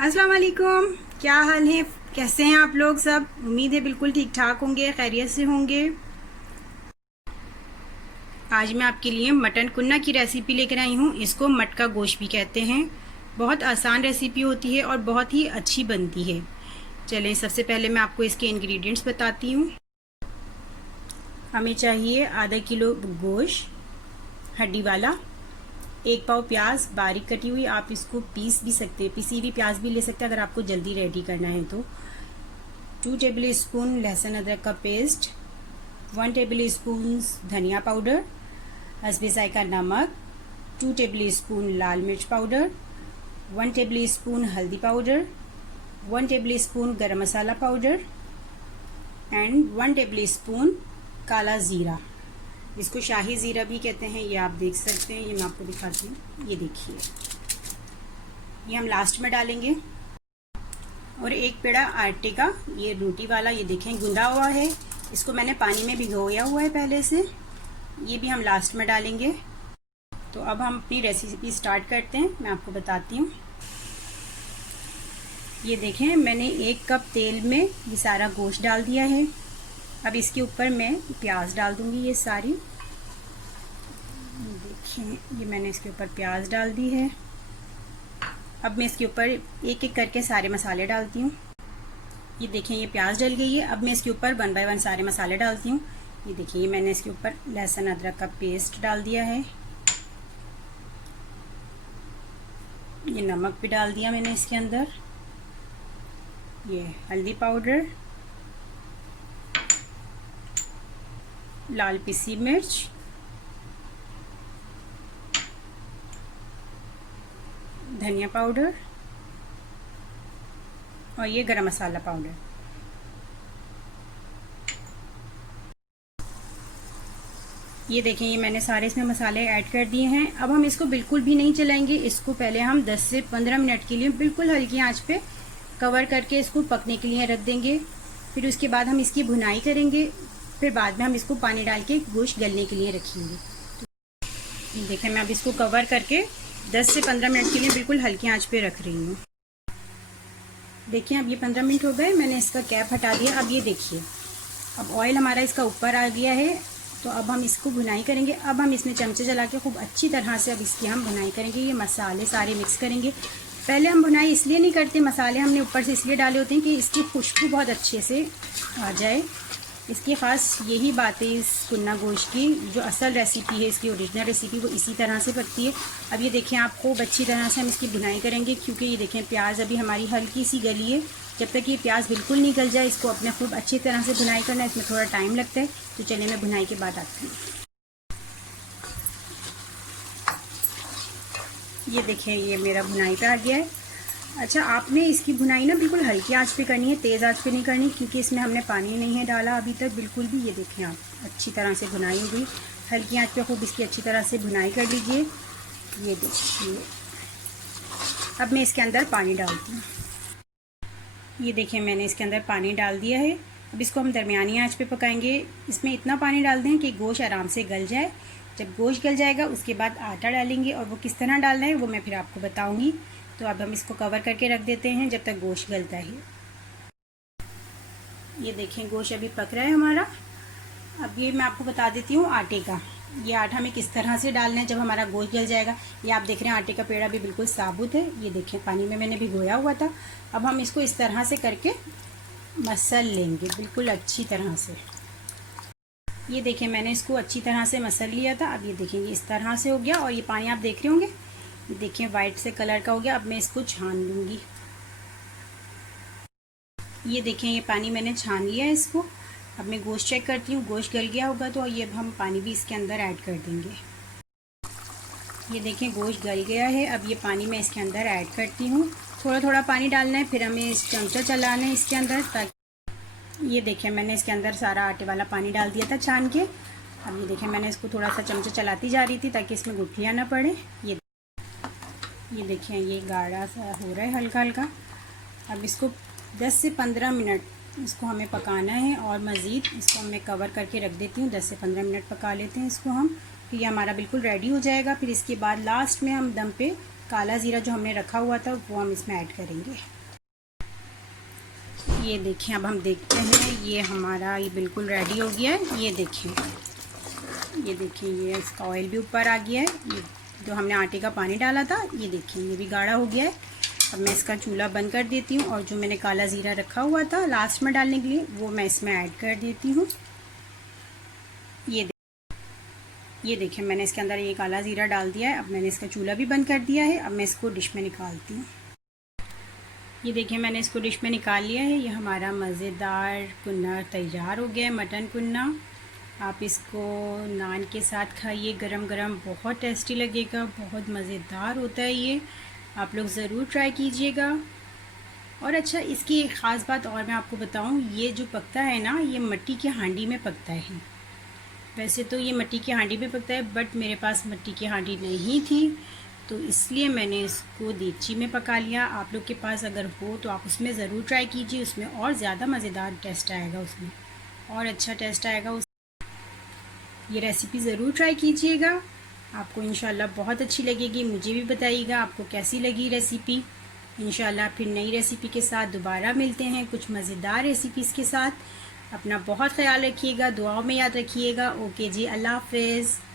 अस्सलाम वालेकुम। क्या हाल है, कैसे हैं आप लोग सब? उम्मीद है बिल्कुल ठीक ठाक होंगे, खैरियत से होंगे। आज मैं आपके लिए मटन कुन्ना की रेसिपी लेकर आई हूँ। इसको मटका गोश्त भी कहते हैं। बहुत आसान रेसिपी होती है और बहुत ही अच्छी बनती है। चलें, सबसे पहले मैं आपको इसके इंग्रेडिएंट्स बताती हूँ। हमें चाहिए आधा किलो गोश्त हड्डी वाला, 1 पाव प्याज बारीक कटी हुई। आप इसको पीस भी सकते हैं, पिसी हुई प्याज भी ले सकते हैं अगर आपको जल्दी रेडी करना है तो। 2 टेबल स्पून लहसुन अदरक का पेस्ट, 1 टेबल स्पून धनिया पाउडर, हस्बे जायका नमक, 2 टेबल स्पून लाल मिर्च पाउडर, 1 टेबल स्पून हल्दी पाउडर, 1 टेबल स्पून गरम मसाला पाउडर एंड 1 टेबल स्पून काला ज़ीरा। इसको शाही ज़ीरा भी कहते हैं, ये आप देख सकते हैं। ये मैं आपको दिखाती हूँ, ये देखिए, ये हम लास्ट में डालेंगे। और एक पेड़ा आटे का, ये रोटी वाला, ये देखें गुंदा हुआ है। इसको मैंने पानी में भिगोया हुआ है पहले से। ये भी हम लास्ट में डालेंगे। तो अब हम अपनी रेसिपी स्टार्ट करते हैं, मैं आपको बताती हूँ। ये देखें, मैंने 1 कप तेल में ये सारा गोश्त डाल दिया है। अब इसके ऊपर मैं प्याज डाल दूंगी, ये सारी। देखें, ये मैंने इसके ऊपर प्याज डाल दी है। अब मैं इसके ऊपर एक एक करके सारे मसाले डालती हूँ। ये देखें, ये प्याज डल गई है। अब मैं इसके ऊपर 1 बाय 1 सारे मसाले डालती हूँ। ये देखिए, ये मैंने इसके ऊपर लहसुन अदरक का पेस्ट डाल दिया है। ये नमक भी डाल दिया मैंने इसके अंदर। ये हल्दी पाउडर, लाल पिसी मिर्च, धनिया पाउडर और ये गरम मसाला पाउडर। ये देखें, ये मैंने सारे इसमें मसाले ऐड कर दिए हैं। अब हम इसको बिल्कुल भी नहीं चलाएंगे। इसको पहले हम 10 से 15 मिनट के लिए बिल्कुल हल्की आंच पे कवर करके इसको पकने के लिए रख देंगे। फिर उसके बाद हम इसकी भुनाई करेंगे। फिर बाद में हम इसको पानी डाल के गोश्त गलने के लिए रखेंगे। तो देखें, मैं अब इसको कवर करके 10 से 15 मिनट के लिए बिल्कुल हल्की आंच पे रख रही हूँ। देखिए, अब ये 15 मिनट हो गए, मैंने इसका कैप हटा दिया। अब ये देखिए, अब ऑयल हमारा इसका ऊपर आ गया है। तो अब हम इसको भुनाई करेंगे। अब हम इसमें चमचे चला के खूब अच्छी तरह से अब इसकी हम भुनाई करेंगे। ये मसाले सारे मिक्स करेंगे। पहले हम भुनाई इसलिए नहीं करते, मसाले हमने ऊपर से इसलिए डाले होते हैं कि इसकी खुशबू बहुत अच्छे से आ जाए। इसकी ख़ास यही बात है इस कुन्ना गोश्त की। जो असल रेसिपी है, इसकी ओरिजिनल रेसिपी, वो इसी तरह से पकती है। अब ये देखें, आप खूब अच्छी तरह से हम इसकी भुनाई करेंगे, क्योंकि ये देखें प्याज अभी हमारी हल्की सी गली है। जब तक ये प्याज बिल्कुल नहीं गल जाए, इसको अपने खूब अच्छी तरह से भुनाई करना है। इसमें थोड़ा टाइम लगता है। तो चलिए, मैं भुनाई के बाद आती हूँ। ये देखें, ये मेरा भुनाई पे आ गया है। अच्छा, आपने इसकी भुनाई ना बिल्कुल हल्की आंच पे करनी है, तेज़ आंच पे नहीं करनी, क्योंकि इसमें हमने पानी नहीं है डाला अभी तक बिल्कुल भी। ये देखें, आप अच्छी तरह से भुनाई होगी। हल्की आंच पे खूब इसकी अच्छी तरह से भुनाई कर लीजिए। ये देखिए, अब मैं इसके अंदर पानी डालती हूँ। ये देखिए, मैंने इसके अंदर पानी डाल दिया है। अब इसको हम दरमियानी आंच पे पकाएंगे। इसमें इतना पानी डाल दें कि गोश्त आराम से गल जाए। जब गोश्त गल जाएगा, उसके बाद आटा डालेंगे, और वो किस तरह डालना है वो मैं फिर आपको बताऊंगी। तो अब हम इसको कवर करके रख देते हैं जब तक गोश्त गलता है। ये देखें, गोश्त अभी पक रहा है हमारा। अब ये मैं आपको बता देती हूँ आटे का। ये आटा हमें किस तरह से डालना है जब हमारा गोश्त गल जाएगा। ये आप देख रहे हैं, आटे का पेड़ा भी बिल्कुल साबुत है। ये देखें, पानी में मैंने भिगोया हुआ था। अब हम इसको इस तरह से करके मसल लेंगे, बिल्कुल अच्छी तरह से। ये देखें, मैंने इसको अच्छी तरह से मसल लिया था। अब ये देखेंगे, इस तरह से हो गया। और ये पानी आप देख रहे होंगे, ये देखिए वाइट से कलर का हो गया। अब मैं इसको छान लूँगी। ये देखें, ये पानी मैंने छान लिया है इसको। अब मैं गोश्त चेक करती हूँ, गोश्त गल गया होगा तो ये हम पानी भी इसके अंदर ऐड कर देंगे। ये देखें, गोश्त गल गया है। अब ये पानी मैं इसके अंदर ऐड करती हूँ। थोड़ा थोड़ा पानी डालना है, फिर हमें इस चमचा चलाना है इसके अंदर, ताकि ये देखें, मैंने इसके अंदर सारा आटे वाला पानी डाल दिया था छान के। अब ये देखें, मैंने इसको थोड़ा सा चमचा चलाती जा रही थी ताकि इसमें गुठलियाँ ना पड़े। ये देखें, ये गाढ़ा सा हो रहा है हल्का हल्का। अब इसको 10 से 15 मिनट इसको हमें पकाना है। और मज़ीद इसको मैं कवर करके रख देती हूँ। 10 से 15 मिनट पका लेते हैं इसको हम। फिर ये हमारा बिल्कुल रेडी हो जाएगा। फिर इसके बाद लास्ट में हम दम पे काला ज़ीरा जो हमने रखा हुआ था वो हम इसमें ऐड करेंगे। ये देखें, अब हम देखते हैं, ये हमारा ये बिल्कुल रेडी हो गया है। ये देखें, ये इसका ऑयल भी ऊपर आ गया है। ये जो हमने आटे का पानी डाला था, ये देखें ये भी गाढ़ा हो गया है। अब मैं इसका चूल्हा बंद कर देती हूँ और जो मैंने काला ज़ीरा रखा हुआ था लास्ट में डालने के लिए वो मैं इसमें ऐड कर देती हूँ। ये देखें मैंने इसके अंदर ये काला ज़ीरा डाल दिया है। अब मैंने इसका चूल्हा भी बंद कर दिया है। अब मैं इसको डिश में निकालती हूँ। ये देखिए मैंने इसको डिश में निकाल लिया है। ये हमारा मज़ेदार कुन्ना तैयार हो गया है, मटन कुन्ना। आप इसको नान के साथ खाइए गरम गरम, बहुत टेस्टी लगेगा, बहुत मज़ेदार होता है ये। आप लोग ज़रूर ट्राई कीजिएगा। और अच्छा, इसकी एक ख़ास बात और मैं आपको बताऊं, ये जो पकता है ना, ये मिट्टी की हांडी में पकता है। वैसे तो ये मिट्टी की हांडी में पकता है, बट मेरे पास मिट्टी की हांडी नहीं थी तो इसलिए मैंने इसको देगची में पका लिया। आप लोग के पास अगर हो तो आप उसमें ज़रूर ट्राई कीजिए, उसमें और ज़्यादा मज़ेदार टेस्ट आएगा, उसमें और अच्छा टेस्ट आएगा। ये रेसिपी ज़रूर ट्राई कीजिएगा, आपको इंशाल्लाह बहुत अच्छी लगेगी। मुझे भी बताइएगा आपको कैसी लगी रेसिपी। इंशाल्लाह फिर नई रेसिपी के साथ दोबारा मिलते हैं, कुछ मज़ेदार रेसिपीज़ के साथ। अपना बहुत ख्याल रखिएगा, दुआओं में याद रखिएगा। ओके जी, अल्लाह हाफ़िज़।